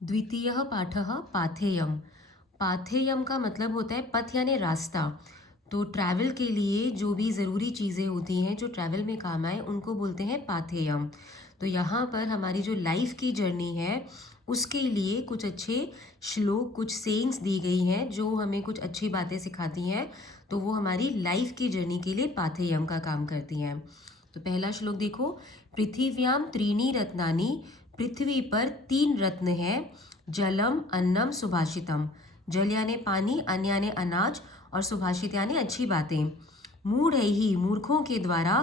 द्वितीयः पाठः पाथेयम। पाथेयम का मतलब होता है पथ यानी रास्ता। तो ट्रैवल के लिए जो भी ज़रूरी चीज़ें होती हैं जो ट्रैवल में काम आए उनको बोलते हैं पाथेयम। तो यहाँ पर हमारी जो लाइफ की जर्नी है उसके लिए कुछ अच्छे श्लोक, कुछ सेइंग्स दी गई हैं जो हमें कुछ अच्छी बातें सिखाती हैं। तो वो हमारी लाइफ की जर्नी के लिए पाथेयम का काम करती हैं। तो पहला श्लोक देखो, पृथिव्याम त्रीणि रत्नानि। पृथ्वी पर तीन रत्न हैं, जलम अन्नम सुभाषितम। जल यानी पानी, अन्न यानी अनाज और सुभाषित यानी अच्छी बातें। मूढ़ ही मूर्खों के द्वारा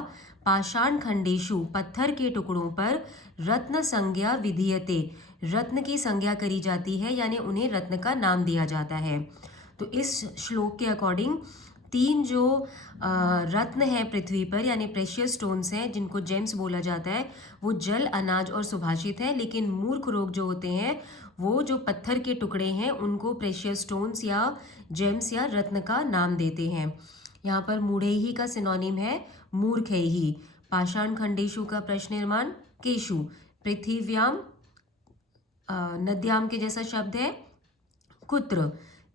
पाषाण खंडेशु पत्थर के टुकड़ों पर रत्न संज्ञा विधीयते। रत्न की संज्ञा करी जाती है यानी उन्हें रत्न का नाम दिया जाता है। तो इस श्लोक के अकॉर्डिंग तीन जो रत्न हैं पृथ्वी पर यानी प्रेशियस स्टोन्स हैं जिनको जेम्स बोला जाता है, वो जल, अनाज और सुभाषित है। लेकिन मूर्ख लोग जो होते हैं वो जो पत्थर के टुकड़े हैं उनको प्रेशियस स्टोन्स या जेम्स या रत्न का नाम देते हैं। यहाँ पर मूढ़ेही का सिनोनिम है मूर्खेही। पाषाण खंडेशु का प्रश्न निर्माण केशु। पृथिव्याम नद्याम के जैसा शब्द है कुत्र।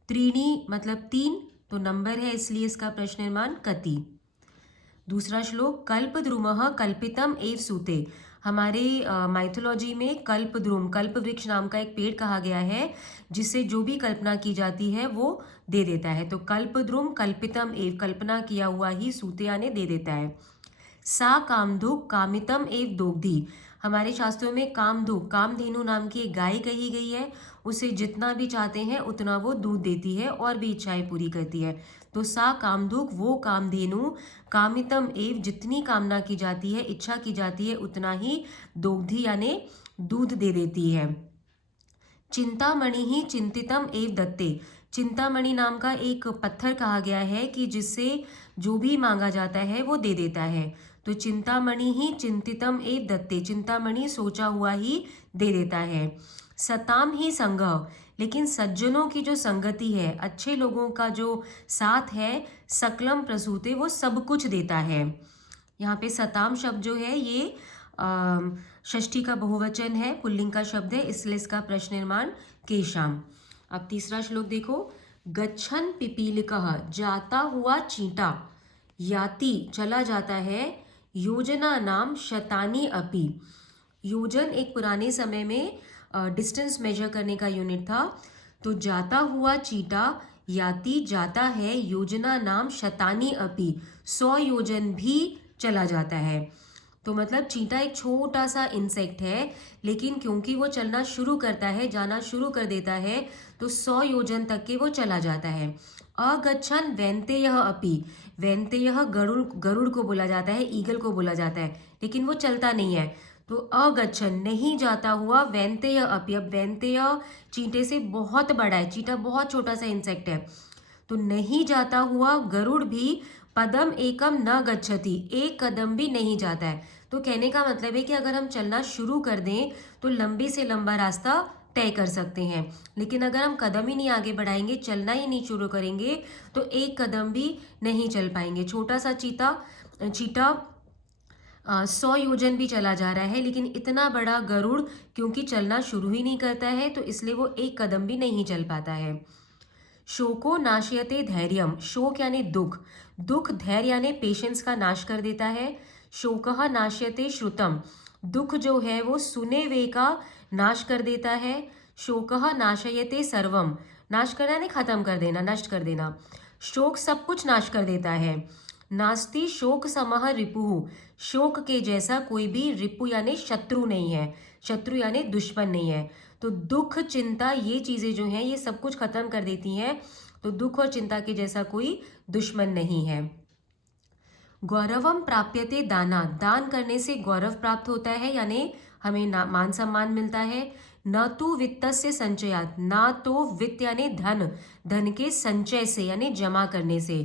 त्रीणी मतलब तीन, तो नंबर है इसलिए इसका प्रश्न निर्माण कति। दूसरा श्लोक, कल्पद्रुमः कल्पितम एव सूते। हमारे माइथोलॉजी में कल्पद्रुम, कल्प वृक्ष नाम का एक पेड़ कहा गया है जिससे जो भी कल्पना की जाती है वो दे देता है। तो कल्पद्रुम कल्पितम एव, कल्पना किया हुआ ही सूते यानी दे देता है। सा कामधुक कामितम एव दोग्धी। हमारे शास्त्रों में कामधुक, कामधेनु नाम की एक गाय कही गई है। उसे जितना भी चाहते हैं उतना वो दूध देती है और भी इच्छाएं पूरी करती है। तो सा कामधुक वो कामधेनु, कामितम एव जितनी कामना की जाती है, इच्छा की जाती है उतना ही दोग्धी यानी दूध दे देती है। चिंतामणि ही चिंतितम एव दत्ते। चिंतामणि नाम का एक पत्थर कहा गया है कि जिससे जो भी मांगा जाता है वो दे देता है। तो चिंतामणि ही चिंतितम एव दत्ते, चिंतामणि सोचा हुआ ही दे देता है। सताम ही संगह, लेकिन सज्जनों की जो संगति है, अच्छे लोगों का जो साथ है, सकलम प्रसूते वो सब कुछ देता है। यहाँ पे सताम शब्द जो है ये षष्ठी का बहुवचन है, पुल्लिंग का शब्द है, इसलिए इसका प्रश्न निर्माण केशाम। अब तीसरा श्लोक देखो, गच्छन पिपीलिकः, जाता हुआ चींटा, याति चला जाता है, योजना नाम शतानी अपि। योजन एक पुराने समय में डिस्टेंस मेजर करने का यूनिट था। तो जाता हुआ चींटा याति जाता है, योजना नाम शतानी अपि, 100 योजन भी चला जाता है। तो मतलब चींटा एक छोटा सा इंसेक्ट है, लेकिन क्योंकि वो चलना शुरू करता है, जाना शुरू कर देता है, तो 100 योजन तक के वो चला जाता है। अगच्छन वैन्तेयः अपि, वैन्तेयः गरुड़, गरुड़ को बोला जाता है, ईगल को बोला जाता है, लेकिन वो चलता नहीं है। तो अगच्छन नहीं जाता हुआ, वैन्तेय अपि, अब वैन्तेय चींटे से बहुत बड़ा है, चींटा बहुत छोटा सा इंसेक्ट है। तो नहीं जाता हुआ गरुड़ भी पदम एकम न गच्छति, एक कदम भी नहीं जाता है। तो कहने का मतलब है कि अगर हम चलना शुरू कर दें तो लंबे से लंबा रास्ता तय कर सकते हैं, लेकिन अगर हम कदम ही नहीं आगे बढ़ाएंगे, चलना ही नहीं शुरू करेंगे, तो एक कदम भी नहीं चल पाएंगे। छोटा सा चीता 100 योजन भी चला जा रहा है, लेकिन इतना बड़ा गरुड़ क्योंकि चलना शुरू ही नहीं करता है तो इसलिए वो एक कदम भी नहीं चल पाता है। शोको नाशयते धैर्यम, शोक यानी दुख, दुख धैर्य यानी पेशेंस का नाश कर देता है। शोकः नाशयते श्रुतम, दुख जो है वो सुने हुए का नाश कर देता है। शोकः नाशयते सर्वम, नाश करना यानी खत्म कर देना, नष्ट कर देना। शोक सब कुछ नाश कर देता है। नास्ति शोक समः रिपुः, शोक के जैसा कोई भी रिपु यानी शत्रु नहीं है, शत्रु यानी दुश्मन नहीं है। तो दुख, चिंता, ये चीज़ें जो हैं ये सब कुछ खत्म कर देती हैं। तो दुख और चिंता के जैसा कोई दुश्मन नहीं है। गौरवम प्राप्यते दाना, दान करने से गौरव प्राप्त होता है यानी हमें मान सम्मान मिलता है। न तो वित्तस्य संचयात, ना तो वित्त यानी धन, धन के संचय से यानी जमा करने से।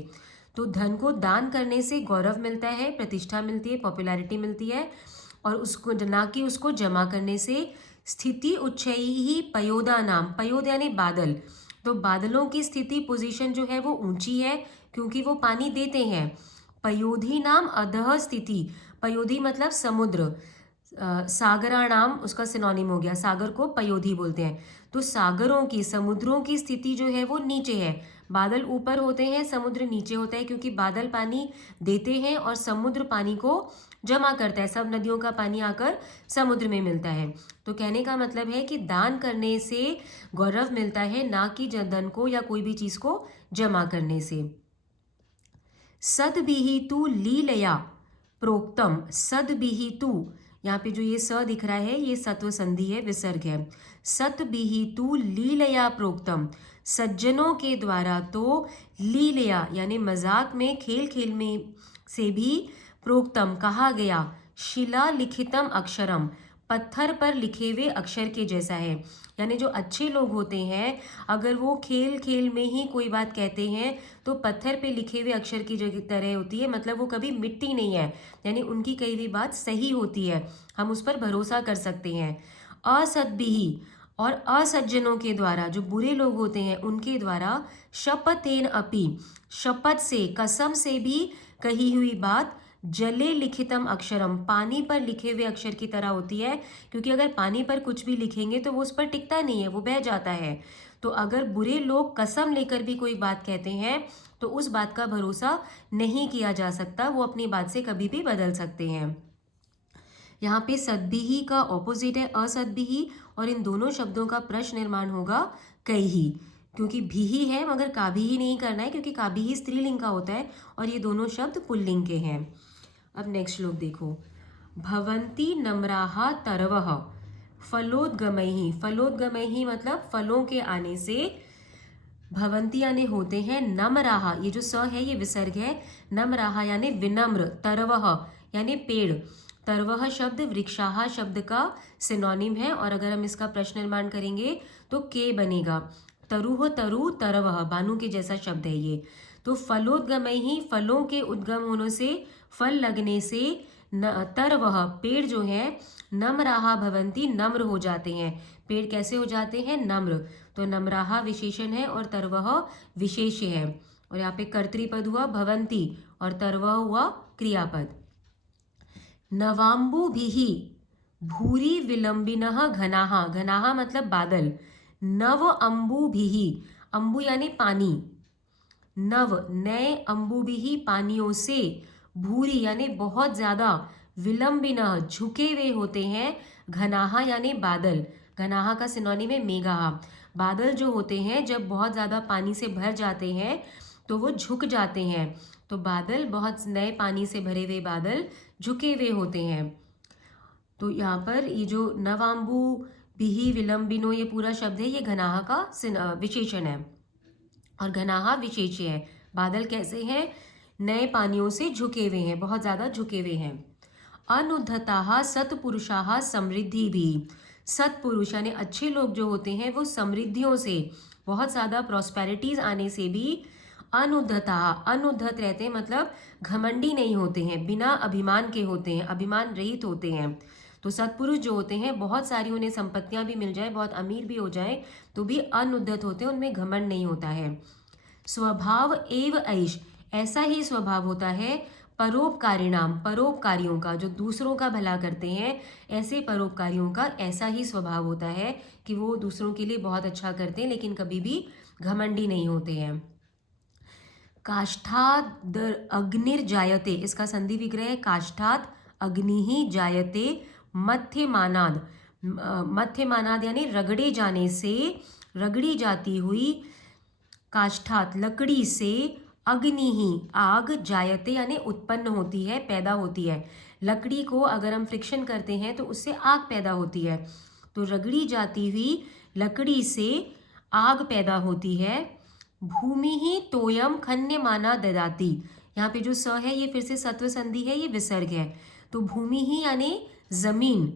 तो धन को दान करने से गौरव मिलता है, प्रतिष्ठा मिलती है, पॉपुलैरिटी मिलती है, और उसको ना कि उसको जमा करने से। स्थिति उच्चैः ही पयोदा नाम, पयोद यानी बादल, तो बादलों की स्थिति, पोजीशन जो है वो ऊंची है क्योंकि वो पानी देते हैं। पयोधी नाम अधः स्थिति, पयोधी मतलब समुद्र, सागराणाम उसका सिनोनिम हो गया, सागर को पयोधी बोलते हैं। तो सागरों की, समुद्रों की स्थिति जो है वो नीचे है। बादल ऊपर होते हैं, समुद्र नीचे होता है, क्योंकि बादल पानी देते हैं और समुद्र पानी को जमा करता है। सब नदियों का पानी आकर समुद्र में मिलता है। तो कहने का मतलब है कि दान करने से गौरव मिलता है, ना कि धन को या कोई भी चीज को जमा करने से। सद्भिहितु लीलया प्रोक्तम, सद्भिहितु, यहाँ पे जो ये स दिख रहा है ये सत्व संधि है, विसर्ग है। सद्भिहितु लीलया प्रोक्तम, सज्जनों के द्वारा तो लीलया यानी मजाक में, खेल खेल में से भी प्रोक्तम कहा गया, शिला लिखितम अक्षरम, पत्थर पर लिखे हुए अक्षर के जैसा है। यानी जो अच्छे लोग होते हैं अगर वो खेल खेल में ही कोई बात कहते हैं तो पत्थर पे लिखे हुए अक्षर की जगह तरह होती है, मतलब वो कभी मिटती नहीं है, यानी उनकी कही हुई बात सही होती है, हम उस पर भरोसा कर सकते हैं। असद्भिहि, और असज्जनों के द्वारा, जो बुरे लोग होते हैं उनके द्वारा, शपथेन अपि, शपथ से, कसम से भी कही हुई बात, जले लिखितम अक्षरम, पानी पर लिखे हुए अक्षर की तरह होती है, क्योंकि अगर पानी पर कुछ भी लिखेंगे तो वो उस पर टिकता नहीं है, वो बह जाता है। तो अगर बुरे लोग कसम लेकर भी कोई बात कहते हैं तो उस बात का भरोसा नहीं किया जा सकता, वो अपनी बात से कभी भी बदल सकते हैं। यहाँ पे सद्भिहि का ऑपोजिट है असद्भिहि, और इन दोनों शब्दों का प्रश्न निर्माण होगा कैहि, क्योंकि भीहि है मगर काभी ही नहीं करना है, क्योंकि काभी ही स्त्रीलिंग का होता है और ये दोनों शब्द पुल्लिंग के हैं। अब नेक्स्ट श्लोक देखो, भवन्ति नम्राहा तरवः फलोद्गमैहि, फलोद्गमैहि मतलब फलों के आने से, भवंती यानी होते हैं, नम्राहा ये जो स है ये विसर्ग है, नम्राहा यानी विनम्र, तरवः यानी पेड़, तरवः शब्द वृक्षाहा शब्द का सिनोनिम है, और अगर हम इसका प्रश्न निर्माण करेंगे तो के बनेगा, तरुह तरु तरवः, बानु के जैसा शब्द है ये। तो फलोद्गमैहि, फलों के उद्गम होने से, फल लगने से, तरवः पेड़ जो है, नम्राहा भवंती नम्र हो जाते हैं। पेड़ कैसे हो जाते हैं? नम्र। तो नम्राहा विशेषण है और तरवः विशेष्य है, और यहाँ पे कर्तृपद हुआ भवंती और तरवः हुआ क्रियापद। नवाम्बुभिः भूरि विलंबिनः घनाः, घनाः मतलब बादल, नव अम्बुभिः, अम्बु यानी पानी, नव नए, अम्बुभिः पानियों से, भूरि यानी बहुत ज्यादा, विलंबिनः झुके हुए होते हैं, घनाः यानी बादल, घनाः का सिनोनिम है मेघाः, बादल जो होते हैं जब बहुत ज्यादा पानी से भर जाते हैं तो वो झुक जाते हैं, तो बादल, बहुत नए पानी से भरे हुए बादल झुके हुए होते हैं। तो यहाँ पर ये जो नवाम्बु बिहि विलंबिनो ये पूरा शब्द है, ये घनाहा का विशेषण है और घनाहा विशेष्य है। बादल कैसे हैं? नए पानियों से झुके हुए हैं, बहुत ज्यादा झुके हुए हैं। अनुद्धताः सत्पुरुषाः समृद्धि भी, सत्पुरुष यानी अच्छे लोग जो होते हैं वो समृद्धियों से, बहुत ज़्यादा प्रॉस्पेरिटीज आने से भी, अनुद्धता, अनुद्धत रहते हैं मतलब घमंडी नहीं होते हैं, बिना अभिमान के होते हैं, अभिमान रहित होते हैं। तो सत्पुरुष जो होते हैं बहुत सारी उन्हें संपत्तियां भी मिल जाए, बहुत अमीर भी हो जाए तो भी अनुद्धत होते हैं, उनमें घमंड नहीं होता है। स्वभाव एव ऐश, ऐसा ही स्वभाव होता है परोपकारिणाम, परोपकारियों का, जो दूसरों का भला करते हैं, ऐसे परोपकारियों का ऐसा ही स्वभाव होता है कि वो दूसरों के लिए बहुत अच्छा करते हैं लेकिन कभी भी घमंडी नहीं होते हैं। काष्ठाद अग्निर्जायते, इसका संधि विग्रह है काष्ठात अग्नि जायते, मध्यमानाद, मध्यमानाद यानी रगड़े जाने से, रगड़ी जाती हुई, काष्ठात लकड़ी से, अग्नि ही आग, जायते यानी उत्पन्न होती है, पैदा होती है। लकड़ी को अगर हम फ्रिक्शन करते हैं तो उससे आग पैदा होती है, तो रगड़ी जाती हुई लकड़ी से आग पैदा होती है। भूमि ही तोयम खन्यमाना ददाती, यहाँ पे जो स है ये फिर से सत्व संधि है, ये विसर्ग है, तो भूमि ही यानी जमीन,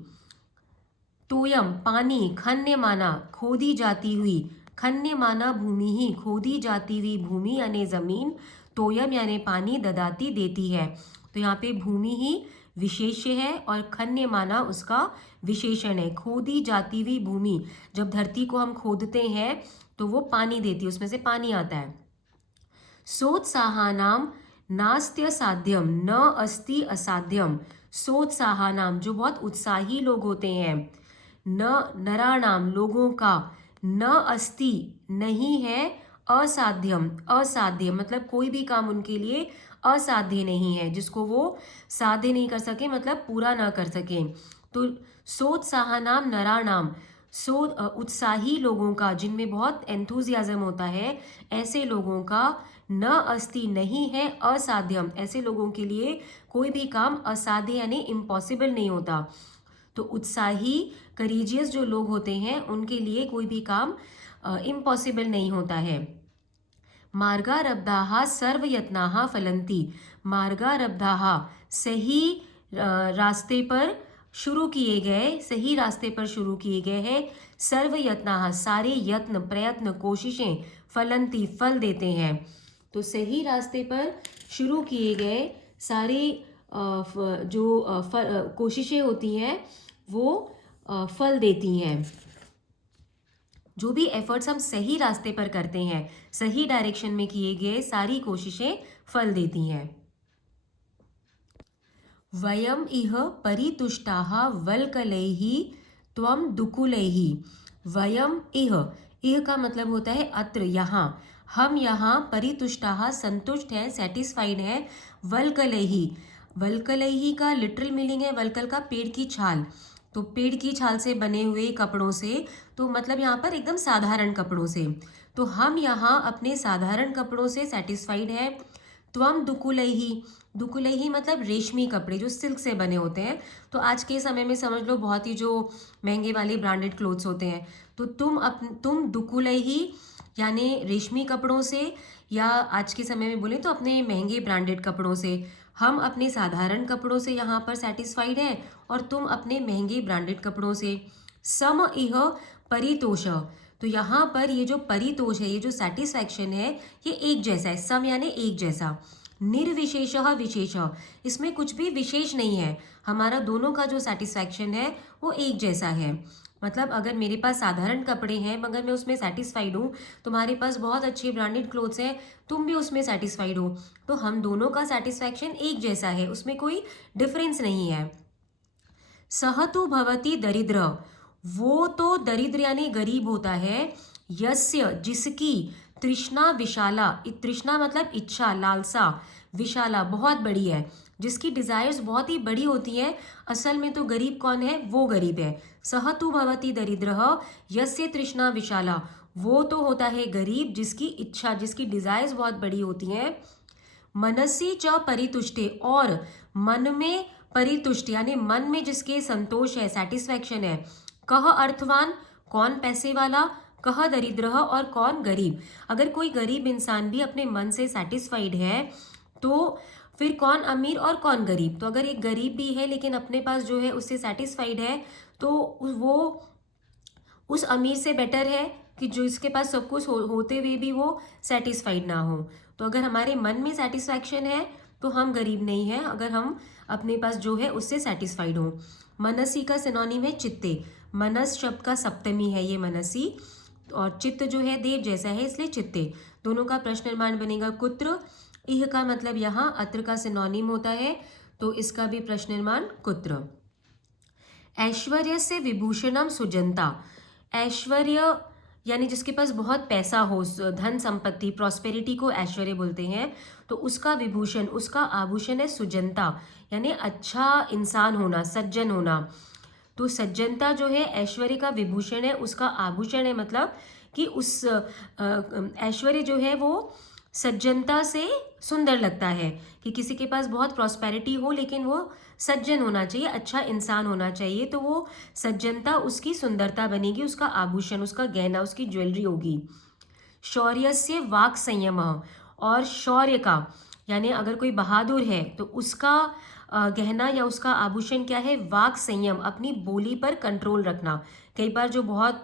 तोयम पानी, खन्यमाना खोदी जाती हुई, खन्यमाना भूमि ही खोदी जाती हुई भूमि यानी जमीन, तोयम यानी पानी, ददाती देती है। तो यहाँ पे भूमि ही विशेष्य है और खन्यमाना उसका विशेषण है। खोदी जाती हुई भूमि, जब धरती को हम खोदते हैं तो वो पानी देती है, उसमें से पानी आता है। सोत्साहानाम नास्त्य साध्यम न अस्ति असाध्यम, सोत्साहानाम जो बहुत उत्साही लोग होते हैं, न नराणाम लोगों का, न अस्ति नहीं है, असाध्यम असाध्य मतलब कोई भी काम उनके लिए असाध्य नहीं है, जिसको वो साध्य नहीं कर सके मतलब पूरा ना कर सके। तो सोत्साहानाम नराणाम उत्साही लोगों का, जिनमें बहुत एंथुजियाज्म होता है, ऐसे लोगों का, न अस्ति नहीं है, असाध्यम ऐसे लोगों के लिए कोई भी काम असाध्य यानी इम्पॉसिबल नहीं होता। तो उत्साही करेजियस जो लोग होते हैं उनके लिए कोई भी काम इम्पॉसिबल नहीं होता है। मार्गारब्धाः सर्वयत्नाः फलन्ति। मार्गारब्धाः सही रास्ते पर शुरू किए गए, सही रास्ते पर शुरू किए गए हैं, सर्वयत्नाः सारे यत्न प्रयत्न कोशिशें, फलन्ति फल देते हैं। तो सही रास्ते पर शुरू किए गए सारे जो कोशिशें होती हैं वो फल देती हैं। जो भी एफर्ट्स हम सही रास्ते पर करते हैं, सही डायरेक्शन में किए गए सारी कोशिशें फल देती हैं। वयम इह परितुष्टाः वल्कलैः त्वं दुकुलैः। वयम इह का मतलब होता है अत्र यहाँ, हम यहाँ परितुष्टाः संतुष्ट हैं, सेटिस्फाइड हैं, वल्कलैः वल्कलैः का लिटरल मीनिंग है वल्कल का पेड़ की छाल, तो पेड़ की छाल से बने हुए कपड़ों से, तो मतलब यहाँ पर एकदम साधारण कपड़ों से, तो हम यहाँ अपने साधारण कपड़ों से सेटिस्फाइड हैं। त्वम दुकुलैहि, दुकुलैहि मतलब रेशमी कपड़े जो सिल्क से बने होते हैं, तो आज के समय में समझ लो बहुत ही जो महंगे वाले ब्रांडेड क्लोथ्स होते हैं, तो तुम दुकुलैहि यानी रेशमी कपड़ों से, या आज के समय में बोले तो अपने महंगे ब्रांडेड कपड़ों से। हम अपने साधारण कपड़ों से यहाँ पर सेटिस्फाइड हैं और तुम अपने महंगे ब्रांडेड कपड़ों से। सम इह परितोष, तो यहाँ पर ये जो परितोष है, ये जो सेटिस्फैक्शन है, ये एक जैसा है, सम यानी एक जैसा। निर्विशेष विशेष, इसमें कुछ भी विशेष नहीं है, हमारा दोनों का जो सेटिस्फैक्शन है वो एक जैसा है। मतलब अगर मेरे पास साधारण कपड़े हैं मगर मैं उसमें सेटिस्फाइड हूँ, तुम्हारे पास बहुत अच्छे ब्रांडेड क्लोथ्स हैं, तुम भी उसमें सेटिस्फाइड हो, तो हम दोनों का सेटिस्फैक्शन एक जैसा है, उसमें कोई डिफरेंस नहीं है। सह तु भवति दरिद्र, वो तो दरिद्र यानी गरीब होता है, यस्य जिसकी, तृष्णा विशाला, तृष्णा मतलब इच्छा लालसा, विशाला बहुत बड़ी है, जिसकी डिजायर्स बहुत ही बड़ी होती हैं, असल में तो गरीब कौन है, वो गरीब है। सह तु भवति दरिद्रः यस्य तृष्णा विशाला, वो तो होता है गरीब जिसकी इच्छा, जिसकी डिजायर्स बहुत बड़ी होती हैं। मनसी च परितुष्टे, और मन में परितुष्ट यानी मन में जिसके संतोष है, सेटिस्फैक्शन है। कह अर्थवान, कौन पैसे वाला, कह दरिद्र और कौन गरीब। अगर कोई गरीब इंसान भी अपने मन से सेटिस्फाइड है तो फिर कौन अमीर और कौन गरीब। तो अगर एक गरीब भी है लेकिन अपने पास जो है उससे सेटिस्फाइड है, तो वो उस अमीर से बेटर है कि जो इसके पास सब कुछ होते हुए भी वो सेटिस्फाइड ना हो। तो अगर हमारे मन में सेटिस्फैक्शन है तो हम गरीब नहीं हैं, अगर हम अपने पास जो है उससे सेटिस्फाइड हो। मनसी का सिनोनिम है चित्ते, मनस शब्द का सप्तमी है ये मनसी, और चित्त जो है देव जैसा है इसलिए चित्ते। दोनों का प्रश्न निर्माण बनेगा कुत्र। इह का मतलब यहाँ अत्र का सिनोनिम होता है, तो इसका भी प्रश्न निर्माण कुत्र। ऐश्वर्य से विभूषणम सुजनता, ऐश्वर्य यानी जिसके पास बहुत पैसा हो, धन संपत्ति प्रॉस्पेरिटी को ऐश्वर्य बोलते हैं, तो उसका विभूषण, उसका आभूषण है सुजनता यानी अच्छा इंसान होना, सज्जन होना। तो सज्जनता जो है ऐश्वर्य का विभूषण है, उसका आभूषण है, मतलब कि उस ऐश्वर्य जो है वो सज्जनता से सुंदर लगता है, कि किसी के पास बहुत प्रॉस्पेरिटी हो लेकिन वो सज्जन होना चाहिए, अच्छा इंसान होना चाहिए, तो वो सज्जनता उसकी सुंदरता बनेगी, उसका आभूषण, उसका गहना, उसकी ज्वेलरी होगी। शौर्य से वाक संयम, और शौर्य का यानी अगर कोई बहादुर है तो उसका गहना या उसका आभूषण क्या है, वाक संयम, अपनी बोली पर कंट्रोल रखना। कई बार जो बहुत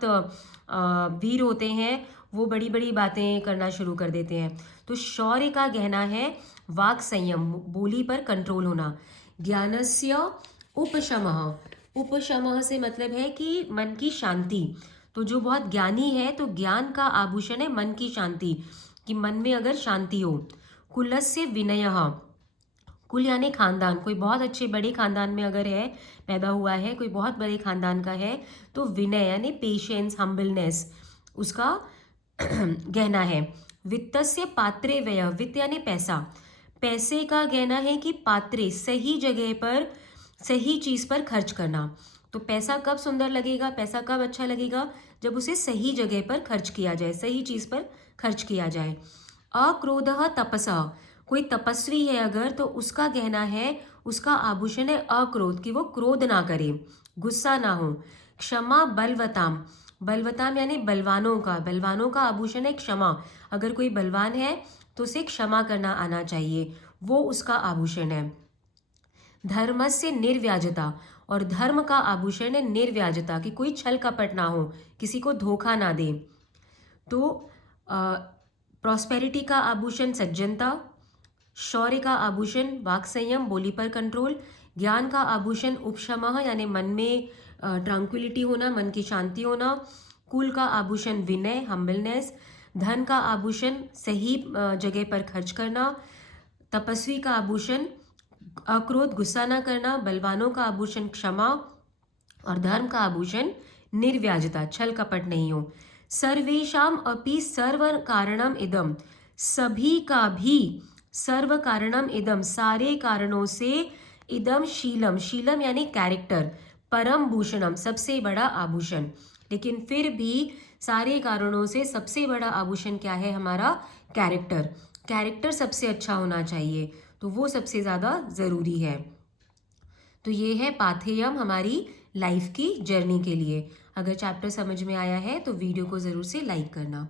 वीर होते हैं वो बड़ी बड़ी बातें करना शुरू कर देते हैं, तो शौर्य का गहना है वाक संयम, बोली पर कंट्रोल होना। ज्ञानस्य उपशमः, उपशमः से मतलब है कि मन की शांति, तो जो बहुत ज्ञानी है तो ज्ञान का आभूषण है मन की शांति, कि मन में अगर शांति हो। कुलस्य विनयः, कुल यानी खानदान, कोई बहुत अच्छे बड़े खानदान में अगर है, पैदा हुआ है, कोई बहुत बड़े खानदान का है, तो विनय यानी पेशेंस, हम्बलनेस उसका गहना है। वित्तस्य पात्रे व्यय, वित्त यानी पैसा, पैसे का गहना है कि पात्रे सही जगह पर सही चीज पर खर्च करना। तो पैसा कब सुंदर लगेगा, पैसा कब अच्छा लगेगा, जब उसे सही जगह पर खर्च किया जाए, सही चीज पर खर्च किया जाए। अक्रोधः तपसा, कोई तपस्वी है अगर, तो उसका गहना है, उसका आभूषण है अक्रोध, कि वो क्रोध ना करे, गुस्सा ना हो। क्षमा बलवताम, बलवताम यानी बलवानों का आभूषण है क्षमा, अगर कोई बलवान है तो उसे क्षमा करना आना चाहिए, वो उसका आभूषण है। धर्मस्य निर्व्याजता, और धर्म का आभूषण है निर्व्याजता, कि कोई छल कपट ना हो, किसी को धोखा ना दे। तो प्रॉस्पेरिटी का आभूषण सज्जनता, शौर्य का आभूषण वाक संयम, बोली पर कंट्रोल, ज्ञान का आभूषण उपशमः यानी मन में ट्रांक्विलिटी होना, मन की शांति होना, कुल का आभूषण विनय, हम्बलनेस, धन का आभूषण सही जगह पर खर्च करना, तपस्वी का आभूषण अक्रोध, गुस्सा न करना, बलवानों का आभूषण क्षमा, और धर्म का आभूषण निर्व्याजता, छल कपट नहीं हो। सर्वेशाम अपि सर्व कारणम इदम, सभी का भी, सर्व कारणम इदम सारे कारणों से, इदम शीलम, शीलम यानी कैरेक्टर, परम भूषणम सबसे बड़ा आभूषण। लेकिन फिर भी सारे कारणों से सबसे बड़ा आभूषण क्या है हमारा, कैरेक्टर, कैरेक्टर सबसे अच्छा होना चाहिए, तो वो सबसे ज़्यादा ज़रूरी है। तो ये है पाथेयम हमारी लाइफ की जर्नी के लिए। अगर चैप्टर समझ में आया है तो वीडियो को ज़रूर से लाइक करना।